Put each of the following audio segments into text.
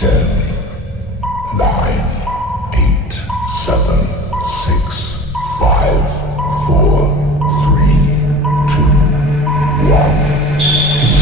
10, 9, 8, 7, 6, 5, 4, 3, 2, 1, 0.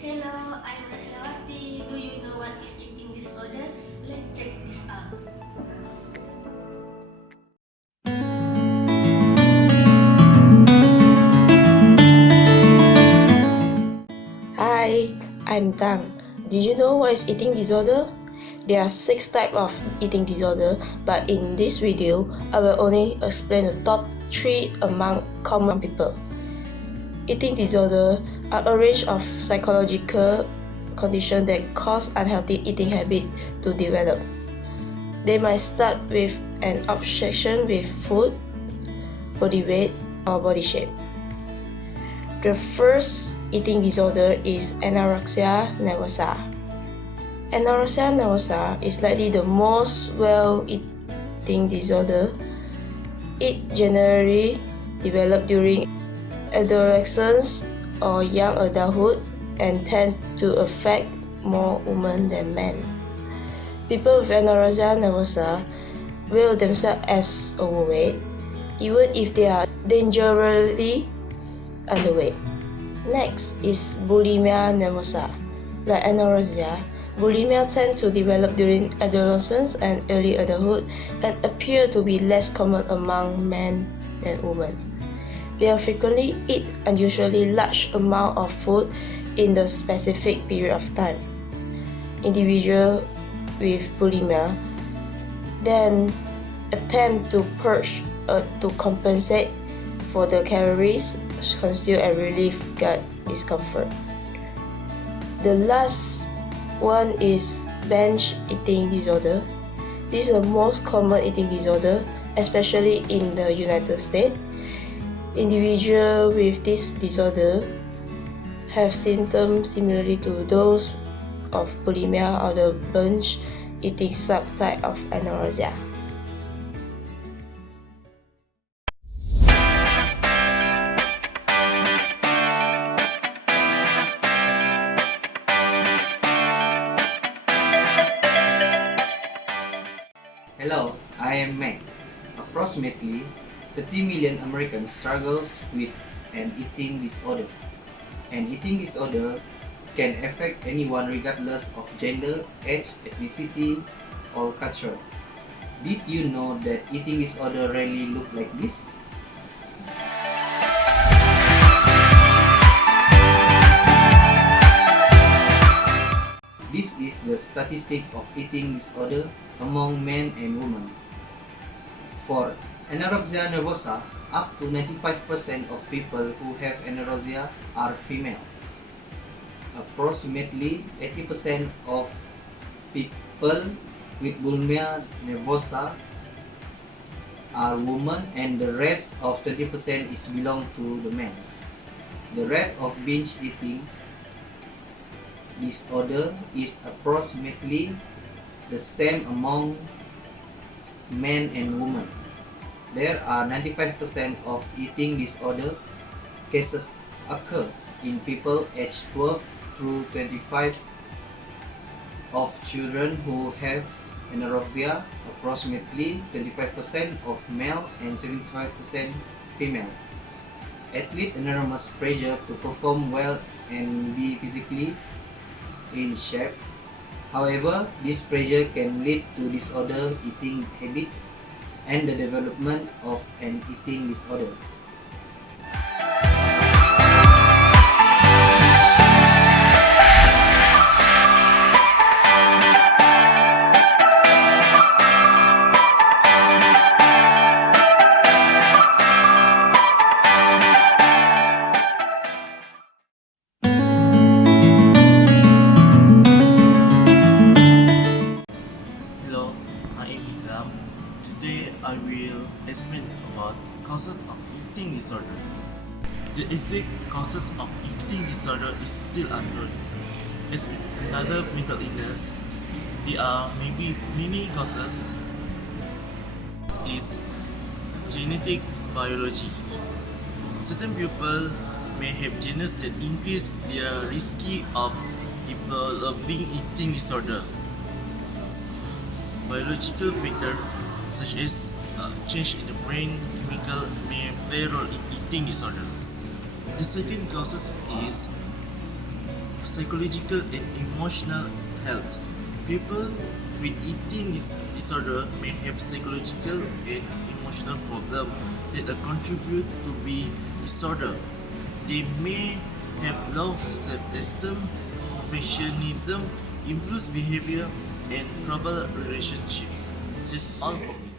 Hello, I'm Raslawati. Do you know what is eating disorder? Let's check this out. Hi, I'm Tang. Did you know what is eating disorder? There are 6 types of eating disorder, but in this video, I will only explain the top 3 among common people. Eating disorder are a range of psychological condition that cause unhealthy eating habit to develop. They might start with an obsession with food, body weight, or body shape. The first eating disorder is anorexia nervosa. Anorexia nervosa is likely the most well-eating disorder. It generally develops during adolescence or young adulthood and tend to affect more women than men. People with anorexia nervosa view themselves as overweight, even if they are dangerously underweight. Next is bulimia nervosa. Like anorexia, bulimia tend to develop during adolescence and early adulthood and appear to be less common among men than women. They frequently eat unusually large amounts of food in the specific period of time. Individuals with bulimia then attempt to purge to compensate for the calories consumed and relieve gut discomfort. The last one is binge eating disorder. This is the most common eating disorder, especially in the United States. Individuals with this disorder have symptoms similar to those of bulimia or the binge eating subtype of anorexia. Hello, I am Meg. Approximately 30 million Americans struggles with an eating disorder. An eating disorder can affect anyone regardless of gender, age, ethnicity, or culture. Did you know that eating disorder rarely look like this? This is the statistic of eating disorder among men and women. For anorexia nervosa, up to 95% of people who have anorexia are female. Approximately 80% of people with bulimia nervosa are women, and the rest of 20% is belong to the men. The rate of binge eating disorder is approximately the same among men and women. There are 95% of eating disorder cases occur in people aged 12 through 25. Of children who have anorexia, approximately 25% of male and 75% female. Athletes enormous pressure to perform well and be physically in shape. However, this pressure can lead to disordered eating habits and the development of an eating disorder. Hello, I am Izam. Today I will explain about causes of eating disorder. The exact causes of eating disorder is still unknown. As with another mental illness, there are maybe many causes. Is genetic biology. Certain people may have genes that increase their risk of developing eating disorder. Biological factors such as change in the brain chemical may play a role in eating disorder. The second causes is psychological and emotional health. People with eating disorder may have psychological and emotional problems that contribute to be disorder. They may have low self-esteem, perfectionism, impulsive behavior, and troubled relationships. That's all for me.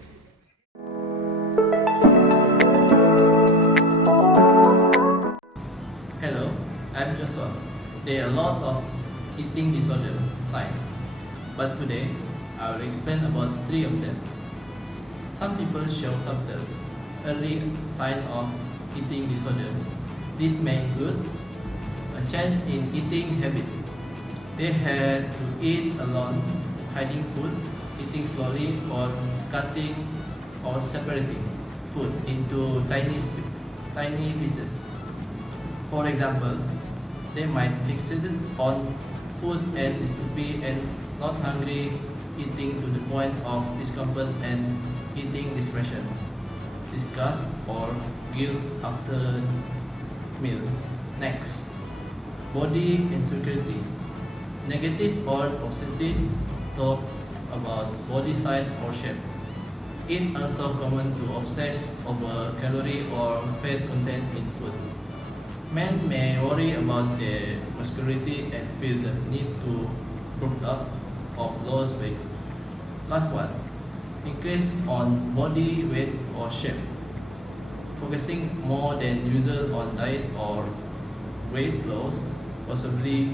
Hello, I'm Joshua. There are a lot of eating disorder signs, but today I will explain about 3 of them. Some people show subtle, early sign of eating disorder. This may include a change in eating habit. They had to eat alone, hiding food, eating slowly, or cutting or separating food into tiny pieces. For example, they might fixate on food and recipe and not hungry, eating to the point of discomfort and eating depression, disgust, or guilt after meal. Next, body insecurity. Negative or positive talk about body size or shape. It also common to obsess over calorie or fat content in food. Men may worry about their muscularity and feel the need to bulk up or lose weight. Last one, increase on body weight or shape, focusing more than usual on diet or weight loss, possibly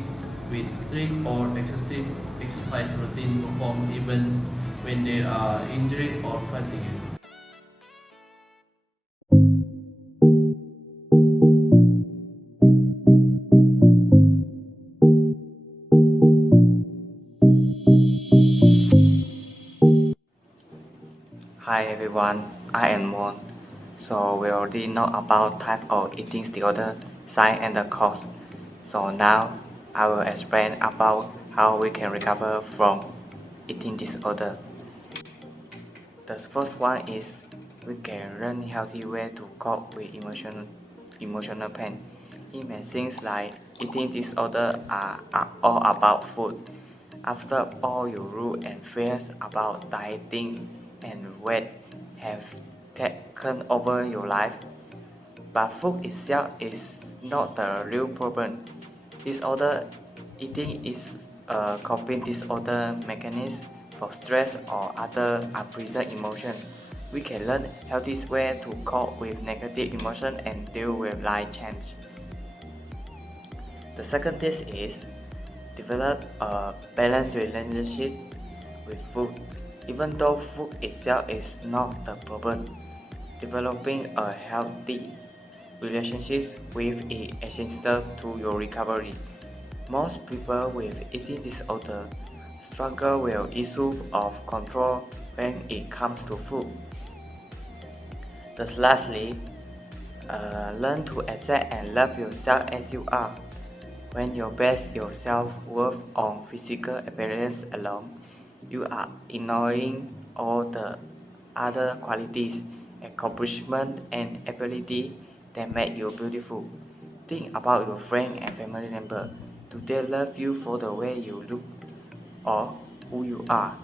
with strict or excessive exercise routine performed even when they are injured or fatigued. Hi everyone, I am Mon. So we already know about type of eating disorder, sign and the cause. So now I will explain about how we can recover from eating disorder. The first one is we can learn healthy way to cope with emotional pain. It may seem like eating disorder are all about food. After all, your rule and fears about dieting and weight have taken over your life. But food itself is not the real problem. Disorder eating is a coping disorder mechanism for stress or other unpleasant emotions. We can learn healthy ways to cope with negative emotions and deal with life change. The second tip is develop a balanced relationship with food. Even though food itself is not the problem, developing a healthy relationship with it is essential to your recovery. Most people with eating disorder struggle with issues of control when it comes to food. Thus, lastly, learn to accept and love yourself as you are. When you base your self-worth on physical appearance alone, you are ignoring all the other qualities, accomplishments, and ability that make you beautiful. Think about your friend and family member. Do they love you for the way you look or who you are?